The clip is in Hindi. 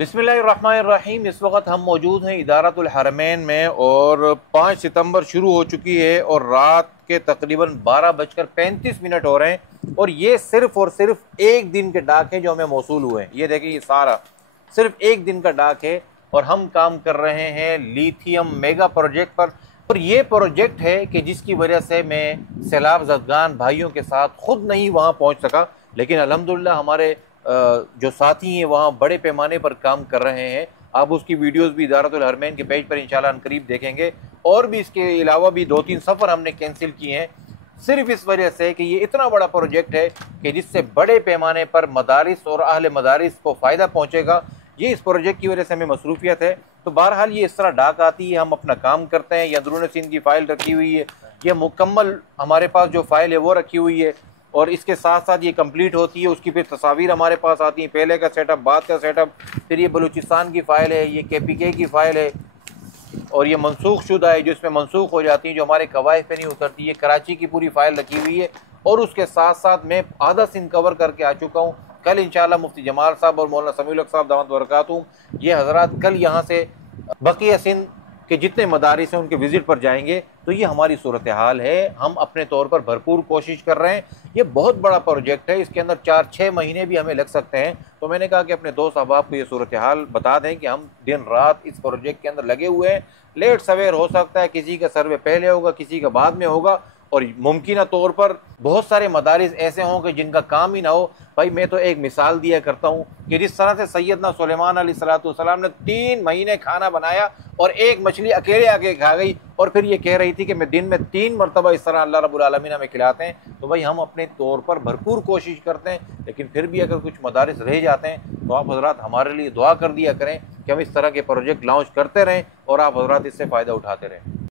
बिस्मिल्लाहिर्रहमानिर्रहीम। इस वक्त हम मौजूद हैं इदारतुल हरमैन में और 5 सितंबर शुरू हो चुकी है और रात के तकरीबन 12:35 हो रहे हैं और ये सिर्फ और सिर्फ एक दिन के डाक है जो हमें मौसूल हुए हैं। ये देखिए, ये सारा सिर्फ एक दिन का डाक है और हम काम कर रहे हैं लिथियम मेगा प्रोजेक्ट पर। और ये प्रोजेक्ट है कि जिसकी वजह से मैं सैलाब ज़दगान भाइयों के साथ खुद नहीं वहाँ पहुँच सका, लेकिन अल्हम्दुलिल्लाह हमारे जो साथी हैं वहाँ बड़े पैमाने पर काम कर रहे हैं। आप उसकी वीडियोस भी इदारतुल हरमैन के पेज पर इंशाल्लाह अनकरीब देखेंगे। और भी इसके अलावा भी 2-3 सफ़र हमने कैंसिल किए हैं सिर्फ इस वजह से कि ये इतना बड़ा प्रोजेक्ट है कि जिससे बड़े पैमाने पर मदारिस और अहले मदारिस को फ़ायदा पहुँचेगा। ये इस प्रोजेक्ट की वजह से हमें मसरूफियत है। तो बहरहाल ये इस तरह डाक आती है, हम अपना काम करते हैं। ये अंदरून सिंध की फ़ाइल रखी हुई है, ये मुकम्मल हमारे पास जो फ़ाइल है वो रखी हुई है और इसके साथ साथ ये कंप्लीट होती है। उसकी फिर तस्वीर हमारे पास आती है, पहले का सेटअप, बाद का सेटअप। फिर ये बलूचिस्तान की फ़ाइल है, ये KPK की फ़ाइल है और ये मनसूख शुदा है जो इसमें मनसूख हो जाती है, जो हमारे कवायद पे नहीं उतरती है। कराची की पूरी फ़ाइल रखी हुई है और उसके साथ साथ मैं आधा सिंध कवर करके आ चुका हूँ। कल इंशाल्लाह मुफ्ती जमाल साहब और मौलाना समीउल हक साहब दामत बरकातुहू ये हज़रात कल यहाँ से बकिया सिंध के जितने मदारिस हैं उनके विज़िट पर जाएंगे। तो ये हमारी सूरत हाल है। हम अपने तौर पर भरपूर कोशिश कर रहे हैं। ये बहुत बड़ा प्रोजेक्ट है, इसके अंदर 4-6 महीने भी हमें लग सकते हैं। तो मैंने कहा कि अपने दोस्त अहबाब को ये सूरत हाल बता दें कि हम दिन रात इस प्रोजेक्ट के अंदर लगे हुए हैं। लेट सवेर हो सकता है, किसी का सर्वे पहले होगा, किसी का बाद में होगा और मुमकिन तौर पर बहुत सारे मदारिस ऐसे हों कि जिनका काम ही ना हो। भाई मैं तो एक मिसाल दिया करता हूँ कि जिस तरह से सैयदना सुलेमान अलैहिस्सलाम ने 3 महीने खाना बनाया और एक मछली अकेले आके खा गई और फिर ये कह रही थी कि मैं दिन में 3 मरतबा इस तरह अल्लाह रब्बुल आलमीन हमें खिलाते हैं। तो भाई हम अपने तौर पर भरपूर कोशिश करते हैं, लेकिन फिर भी अगर कुछ मदारिस रह जाते हैं तो आप हज़रात हमारे लिए दुआ कर दिया करें कि हम इस तरह के प्रोजेक्ट लॉन्च करते रहें और आप हज़रात इससे फ़ायदा उठाते रहें।